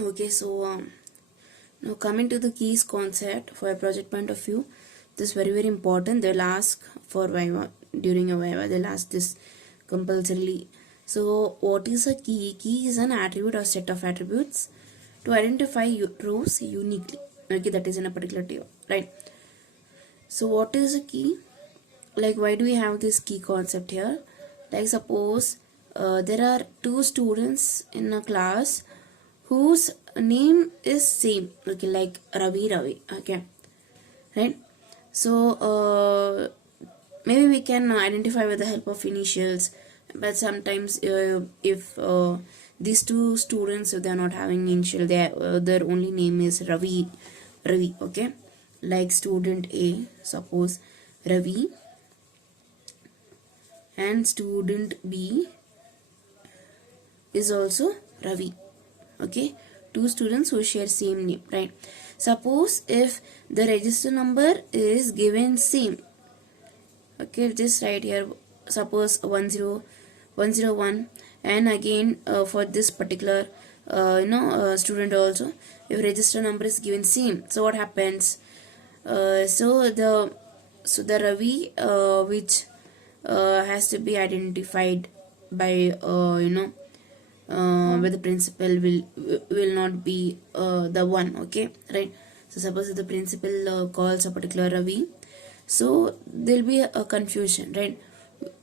Okay, so now coming to the keys concept for a project point of view, this is very important. They'll ask for Viva during a Viva. They'll ask this compulsorily. So what is a key? Key is an attribute or set of attributes to identify rows uniquely. Okay, that is in a particular table, right? So what is a key? Like, why do we have this key concept here? Like, suppose there are two students in a class whose name is same, okay, like Ravi, okay, right? So maybe we can identify with the help of initials, but sometimes if these two students, if they are not having initial, their only name is Ravi, okay, like student A, suppose Ravi, and student B is also Ravi. Okay, two students who share same name, right? Suppose if the register number is given same, okay, just write here, suppose 10101, and again for this particular student also, if register number is given same, so what happens? So the Ravi which has to be identified by where the principal will not be the one, okay, right? So suppose if the principal calls a particular Ravi, so there'll be a confusion, right?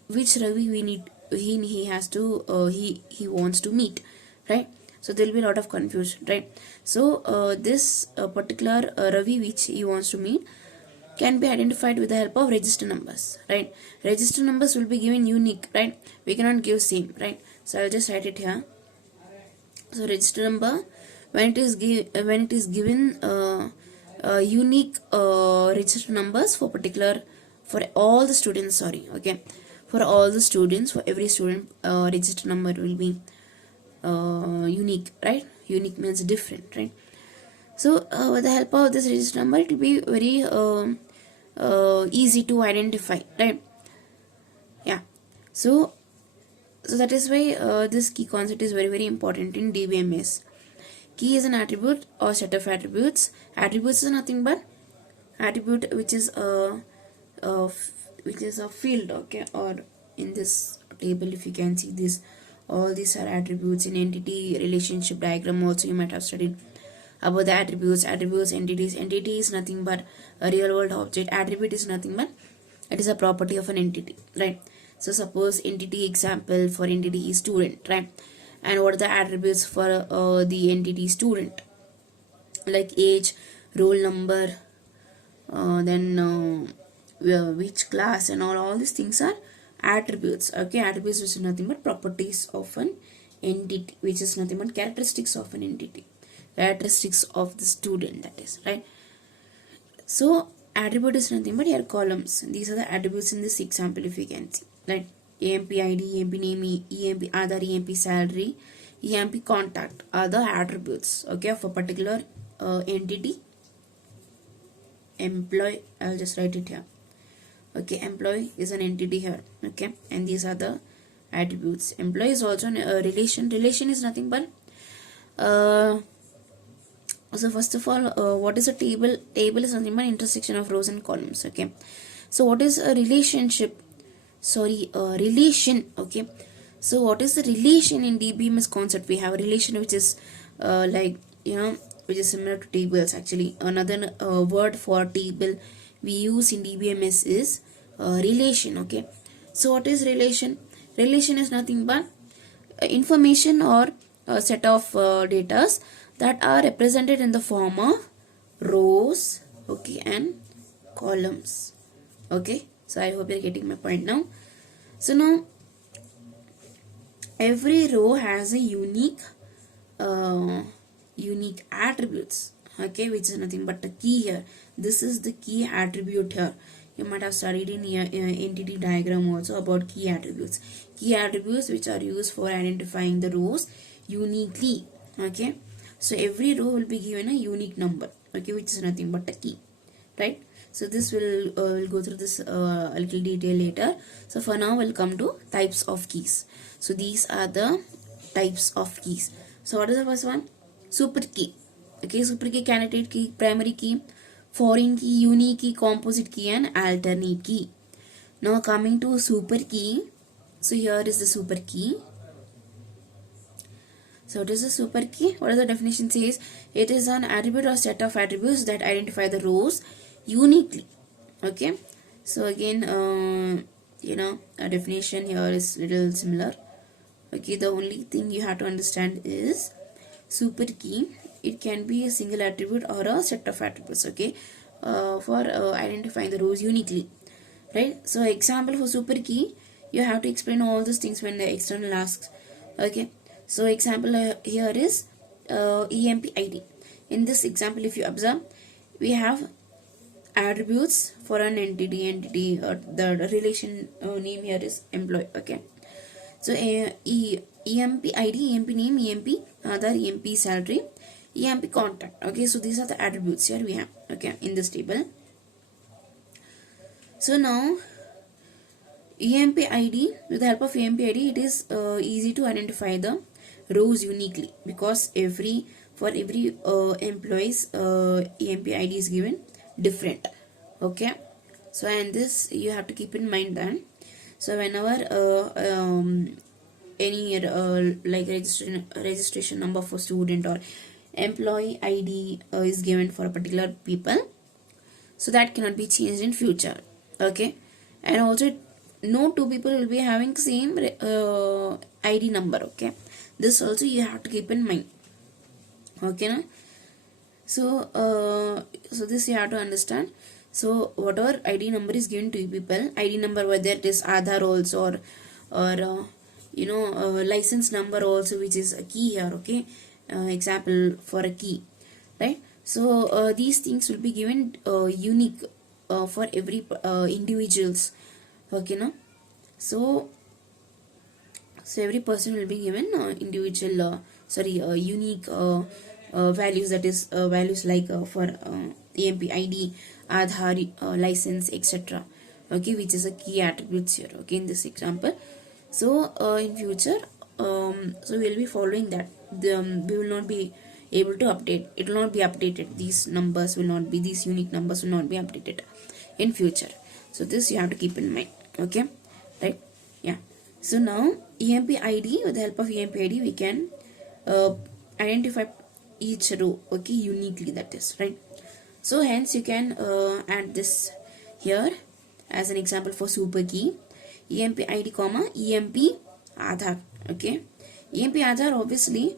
Which Ravi we need, he has to he wants to meet, right? So there'll be a lot of confusion, right? So this particular Ravi which he wants to meet can be identified with the help of register numbers, right? Register numbers will be given unique, right? We cannot give same, right? So I'll just write it here. So register number, when it is given unique register numbers for particular, for all the students, sorry, okay, for all the students, for every student, register number will be unique, right? Unique means different, right? So with the help of this register number, it will be very easy to identify, right? Yeah. So that is why this key concept is very important in dbms. Key is an attribute or set of attributes. Attributes is nothing but attribute which is a field, okay, or in this table if you can see this, all these are attributes. In entity relationship diagram also you might have studied about the attributes. Entities. Entity is nothing but a real world object. Attribute is nothing but it is a property of an entity, right? So suppose entity example for entity is student, right? And what are the attributes for the entity student? Like age, roll number, then which class, and all these things are attributes, okay? Attributes is nothing but properties of an entity, which is nothing but characteristics of an entity, characteristics of the student, that is, right? So attribute is nothing but your columns. These are the attributes in this example if you can see, right? EMP ID, EMP name, EMP Aadhaar, EMP salary, EMP contact are the attributes, okay, of a particular entity. Employee, I'll just write it here, okay, employee is an entity here, okay, and these are the attributes. Employee is also a relation. Relation is nothing but so first of all, what is a table? Table is nothing but intersection of rows and columns, okay. So what is a relationship? Sorry, relation, okay. So what is the relation in dbms concept? We have a relation which is like, which is similar to tables. Actually, another word for table we use in dbms is relation, okay. So what is relation? Relation is nothing but information or a set of data that are represented in the form of rows, okay, and columns, okay. So I hope you're getting my point now. So now every row has a unique attributes, okay, which is nothing but the key here. This is the key attribute here. You might have studied in your entity diagram also about key attributes. Key attributes which are used for identifying the rows uniquely, okay. So every row will be given a unique number, okay, which is nothing but a key, right? So this will we'll go through this a little detail later. So for now we'll come to types of keys. So these are the types of keys. So what is the first one? super key. Okay, super key, candidate key, primary key, foreign key, unique key, composite key, and alternate key. Now coming to super key. So here is the super key. So what is a super key? What is the definition says? It is an attribute or set of attributes that identify the rows uniquely. Okay. So again, a definition here is little similar. Okay. The only thing you have to understand is super key. It can be a single attribute or a set of attributes. Okay. For identifying the rows uniquely. Right. So example for super key, you have to explain all these things when the external asks. Okay. So example here is EMP ID. In this example, if you observe, we have attributes for an entity the relation name here is employee. Okay. So EMP ID, EMP name, EMP other, EMP salary, EMP contact. Okay. So these are the attributes here we have. Okay. In this table. So now EMP ID, with the help of EMP ID, it is easy to identify the rows uniquely, because for every employees EMP ID is given different. Okay. So and this you have to keep in mind then. So whenever any like registration number for student or employee ID is given for a particular people, so that cannot be changed in future. Okay. And also no two people will be having same ID number. Okay. This also you have to keep in mind. Okay, na? So this you have to understand. So whatever ID number is given to you people, ID number, whether it is Aadhaar also or license number also, which is a key here. Okay, example for a key, right? So these things will be given unique for every individuals. Okay, na? So every person will be given individual unique values, that is values like for EMP ID, Aadhaar, license, etc. Okay, which is a key attributes here. Okay, in this example. So in future, so we will be following that. We will not be able to update. It will not be updated. These unique numbers will not be updated in future. So this you have to keep in mind. Okay, right? Yeah. So now EMP ID, with the help of EMP ID, we can identify each row, okay, uniquely, that is, right? So hence you can add this here as an example for super key. EMP ID comma EMP Aadhaar. Okay, EMP Aadhaar obviously.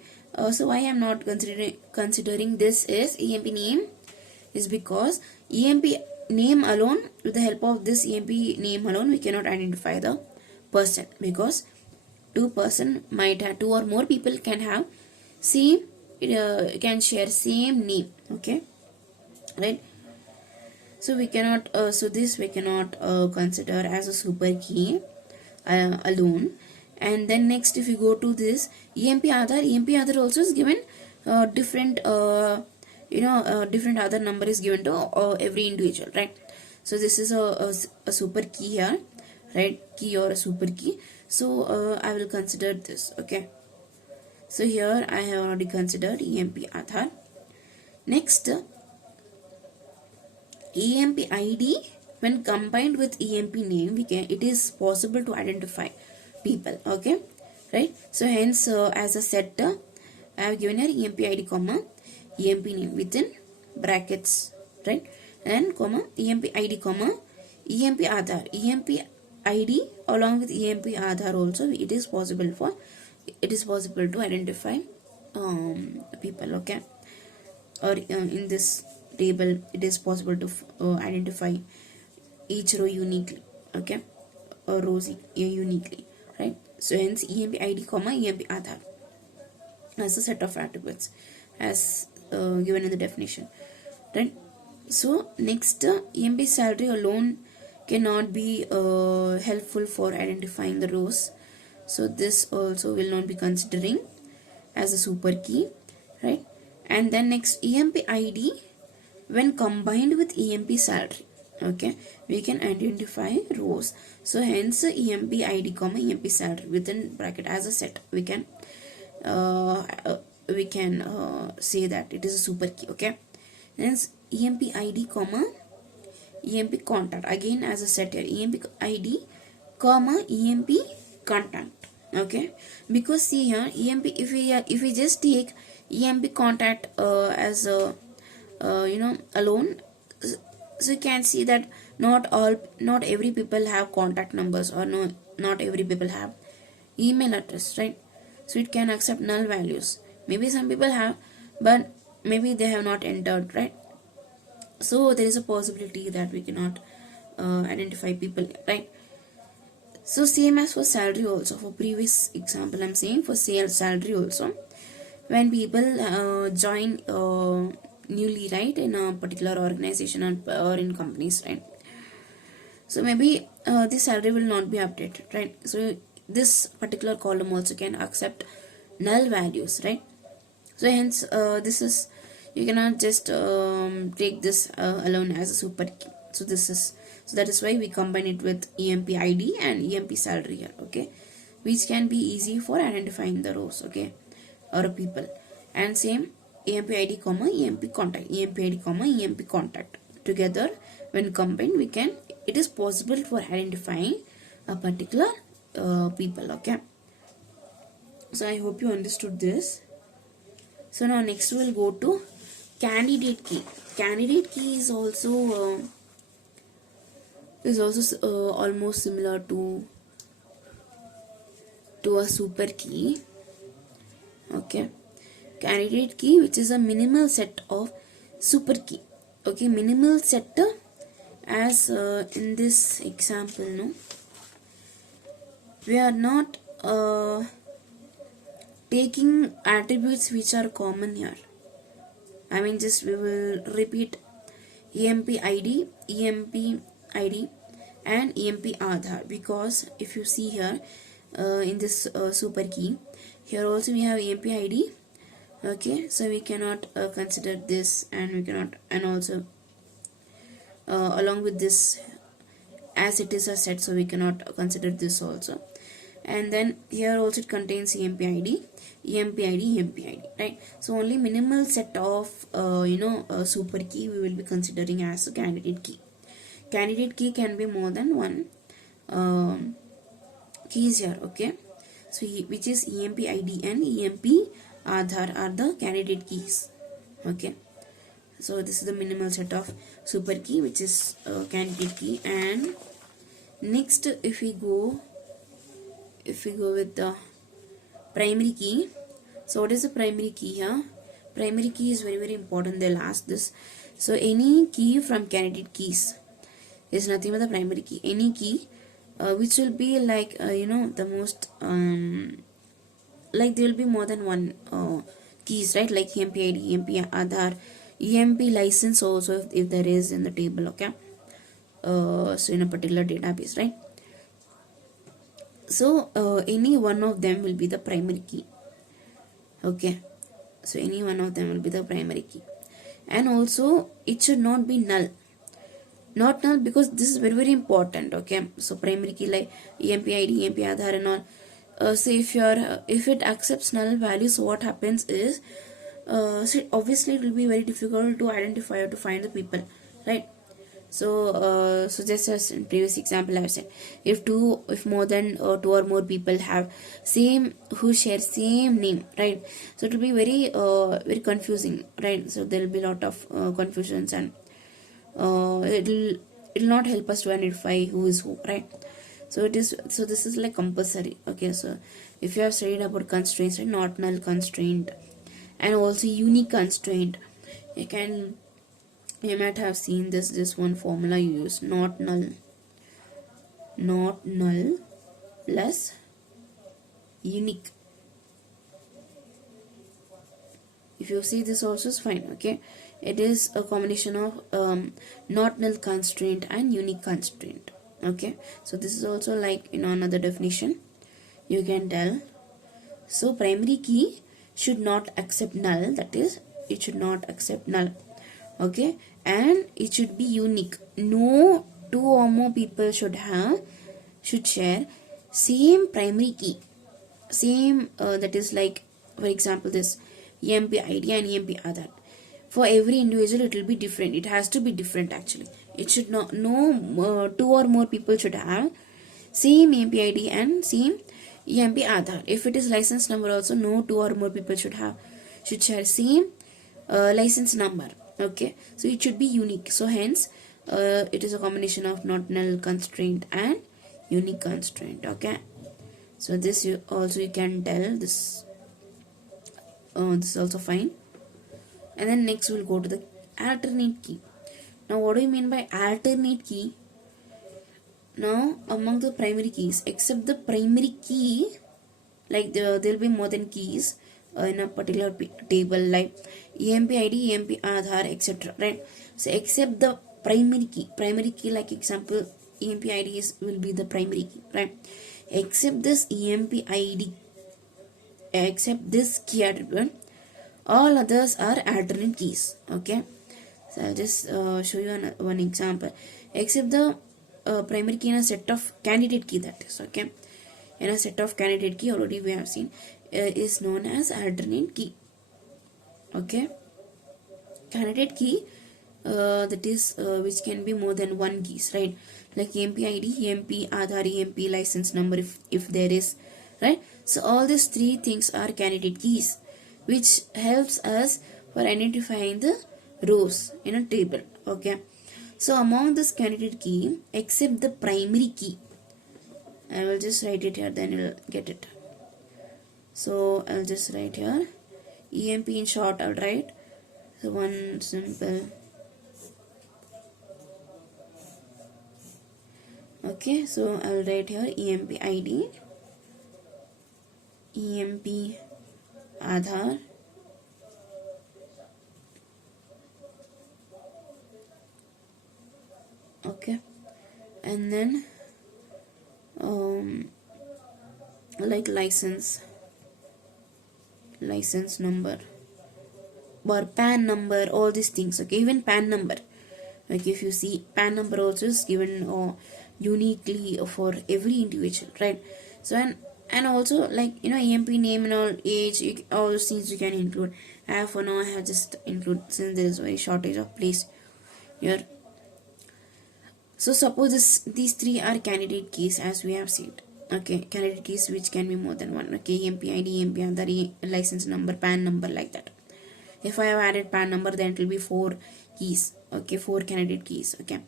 So why I am not considering this is EMP name, is because EMP name alone, with the help of this EMP name alone, we cannot identify the person, because two or more people can have same can share same name. Okay, right? So we cannot this we cannot consider as a super key alone. And then next, if you go to this EMP Aadhaar also is given different different other number is given to every individual, right? So this is a super key here, right? Key or a super key. So I will consider this. Okay, so here I have already considered EMP Aadhaar. Next, EMP ID, when combined with EMP name, it is possible to identify people. Okay, right? So hence as a set, I have given here EMP ID comma EMP name within brackets, right? And comma EMP ID comma EMP Aadhaar. EMP ID along with EMP Aadhaar also, it is possible to identify people. Okay, or in this table it is possible to identify each row uniquely. Okay, or rows uniquely, right? So hence EMP ID comma EMP Aadhaar as a set of attributes as given in the definition, right? So next, EMP salary alone cannot be helpful for identifying the rows. So this also will not be considering as a super key, right? And then next, EMP ID when combined with EMP salary, okay, we can identify rows. So hence EMP ID comma EMP salary within bracket as a set, we can we can say that it is a super key. Okay, hence emp id comma emp contact, again as a set here, emp id comma emp contact. Okay, because see here emp, if we just take emp contact as a alone, so you can see that not every people have contact numbers, or not every people have email address, right? So it can accept null values. Maybe some people have, but maybe they have not entered, right? So there is a possibility that we cannot identify people, right? So same as for salary also, for previous example I'm saying, for salary also, when people join newly, right, in a particular organization or in companies, right, so maybe the salary will not be updated, right? So this particular column also can accept null values, right? So hence this is, you cannot just take this alone as a super key. So this is, so that is why we combine it with emp id and emp salary here, okay, which can be easy for identifying the rows, okay, or people. And same emp id comma emp contact, emp id comma emp contact, together when combined we can, it is possible for identifying a particular people. Okay, so I hope you understood this. So now next we'll go to candidate key. Candidate key is also almost similar to a super key. Okay, candidate key, which is a minimal set of super key. Okay, minimal set as in this example, no, we are not taking attributes which are common here. I mean, just we will repeat emp id, emp id and emp Aadhaar, because if you see here in this super key, here also we have emp id. Okay, so we cannot consider this, and we cannot, and also along with this, as it is a set, so we cannot consider this also. And then here also it contains emp id, emp id, emp id, right? So only minimal set of super key we will be considering as a candidate key. Candidate key can be more than one keys here. Okay, so which is emp id and emp Aadhaar are the candidate keys. Okay, so this is the minimal set of super key, which is candidate key. And next, if we go with the primary key, so what is the primary key here? Primary key is very important, they'll ask this. So any key from candidate keys is nothing but the primary key. Any key which will be like the most like there will be more than one keys, right? Like emp id, emp Aadhaar, emp license also, if there is in the table. Okay, so in a particular database, right? So any one of them will be the primary key. Okay, so any one of them will be the primary key. And also it should not be null, not null, because this is very important. Okay, so primary key like emp id, emp Aadhaar and all. So if it accepts null values, so what happens is so obviously it will be very difficult to identify or to find the people, right? So just as in previous example I have said, if more than two or more people have who share same name, right? So it will be very confusing, right? So there will be a lot of confusions, and it'll not help us to identify who is who, right? So this is like compulsory. Okay, so if you have studied about constraints, right, not null constraint and also unique constraint, you might have seen this one formula you use, not null plus unique. If you see this also is fine. Okay, it is a combination of not null constraint and unique constraint. Okay, so this is also like another definition you can tell. So primary key should not accept null, that is, it should not accept null. Okay, and it should be unique. No two or more people should share same primary key, same that is like, for example, this EMP ID and EMP Aadhaar. For every individual it will be different. It has to be different actually. It should not, no two or more people should have same EMP ID and same EMP Aadhaar. If it is license number also, no two or more people should share same license number. Okay, so it should be unique. So hence it is a combination of not null constraint and unique constraint. Okay, so this you can tell this. This is also fine. And then next we'll go to the alternate key. Now what do you mean by alternate key? Now among the primary keys, except the primary key, like there will be more than keys in a particular table, like EMP ID, EMP Aadhaar, etc. Right? So except the primary key like example EMP ID will be the primary key, right? Except this EMP ID, except this key attribute, all others are alternate keys. Okay, so I'll just show you one example. Except the primary key in a set of candidate key, that is, okay, in a set of candidate key already we have seen is known as alternate key. Okay, candidate key that is which can be more than one keys, right? Like EMP ID, EMP Aadhaar, EMP license number if there is, right? So all these three things are candidate keys, which helps us for identifying the rows in a table. Okay, so among this candidate key, except the primary key, I will just write it here, then you'll get it. So I'll just write here EMP in short. I'll write so one simple. Okay, so I'll write here EMP ID, EMP Aadhaar, okay, and then like license number or PAN number, all these things. Okay, even PAN number, like if you see PAN number also is given uniquely for every individual, right? So and also like EMP name and all, age, all those things you can include. For now I have just include since there is very shortage of place here. So suppose these three are candidate keys as we have seen. Okay, candidate keys which can be more than one. Okay, EMP ID, EMP Aadhaar, license number, PAN number, like that. If I have added PAN number, then it will be 4 keys. Okay, 4 candidate keys. Okay,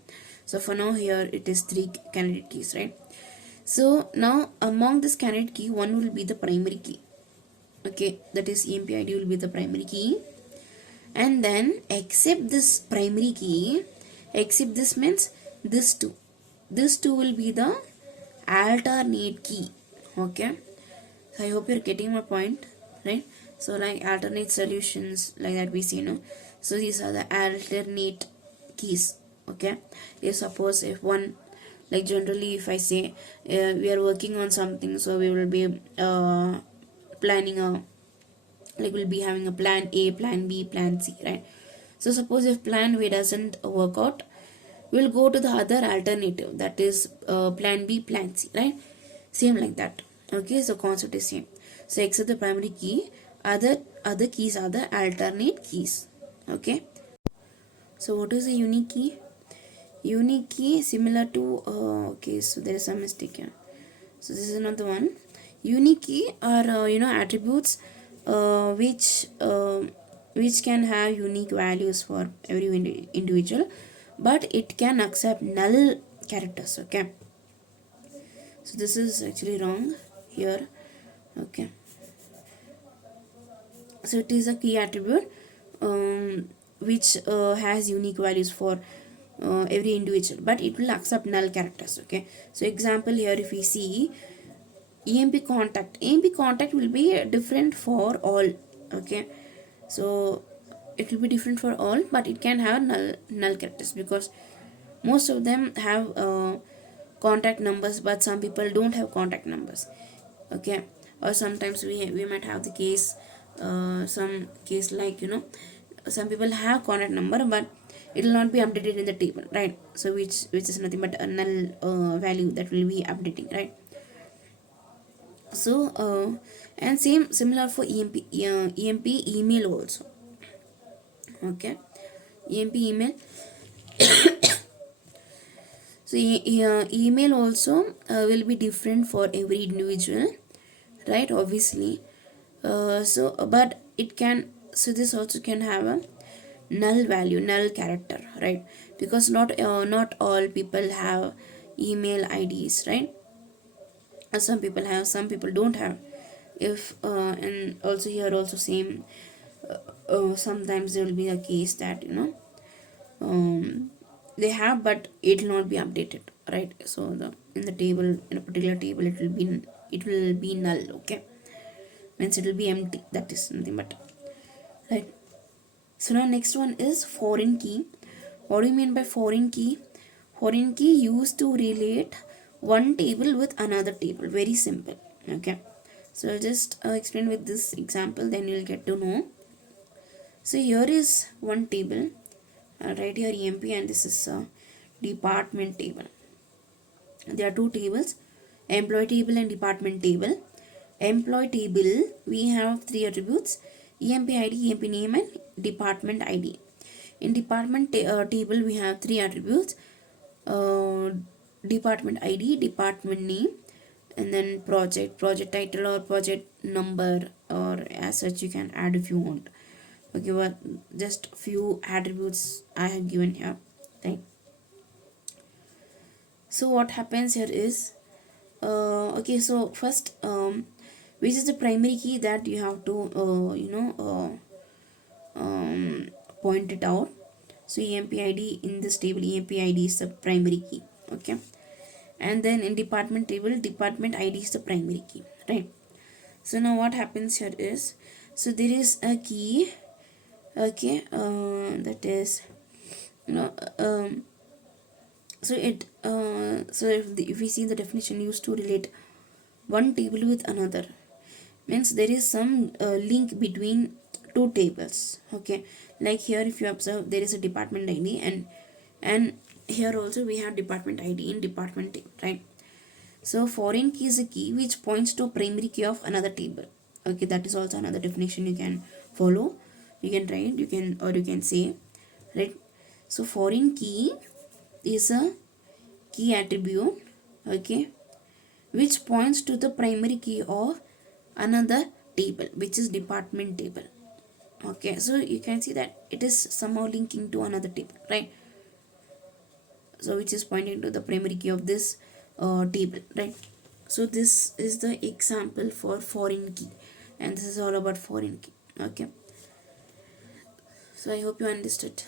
so for now here it is 3 candidate keys, right? So now among this candidate key, one will be the primary key. Okay, that is EMP ID will be the primary key. And then except this primary key, except this means this two will be the alternate key. Okay, so I hope you're getting my point, right? So like alternate solutions, like that we see, so these are the alternate keys. Okay, if suppose if one, like generally if I say we are working on something, so we will be planning like we'll be having a plan A, plan B, plan C, right? So suppose if plan B doesn't work out, we'll go to the other alternative, that is plan B, plan C, right? Same like that. Okay, so concept is same. So except the primary key, other keys are the alternate keys. Okay, so what is a unique key? Unique key similar to okay, so there is some mistake here. So this is not the one. Unique key are attributes which can have unique values for every individual, but it can accept null characters. Okay, so this is actually wrong here. Okay, so it is a key attribute which has unique values for every individual, but it will accept null characters. Okay, so example here if we see EMP contact will be different for all. Okay, so it will be different for all, but it can have null characters because most of them have contact numbers, but some people don't have contact numbers. Okay, or sometimes we might have the case some case like some people have contact number, but it will not be updated in the table, right? So which is nothing but a null value that will be updating, right? So and same similar for emp email also. Okay, emp email. So email also will be different for every individual, right? Obviously. But it can, so this also can have a null value, null character, right? Because not all people have email IDs, right? Some people have, some people don't have. If and also here also same, sometimes there will be a case that um, they have, but it will not be updated, right? So the in the table, in a particular table, it will be null. Okay, means it will be empty, that is nothing but, right? So now next one is foreign key. What do you mean by foreign key? Foreign key used to relate one table with another table. Very simple. Okay. So I'll just explain with this example, then you'll get to know. So here is one table. Right here EMP, and this is department table. There are two tables, employee table and department table. Employee table, we have three attributes: EMP ID, EMP name, and department ID. In department table, we have three attributes: uh, department ID, department name, and then project title or project number, or as such you can add if you want. Okay, but just few attributes I have given here, right? So what happens here is, okay, so first, which is the primary key that you have to point it out. So EMP ID, in this table EMP ID is the primary key. Okay, and then in department table, department ID is the primary key, right? So now what happens here is, so there is a key. Okay, that is, you know so it so if we see the definition, used to relate one table with another, means there is some link between two tables. Okay, like here if you observe, there is a department ID, and here also we have department ID in department table, right? So foreign key is a key which points to a primary key of another table. Okay, that is also another definition you can follow. You can write, you can, or you can say, right? So foreign key is a key attribute, okay, which points to the primary key of another table, which is department table. Okay, so you can see that it is somehow linking to another table, right? So which is pointing to the primary key of this table, right? So this is the example for foreign key, and this is all about foreign key. Okay, so I hope you understood.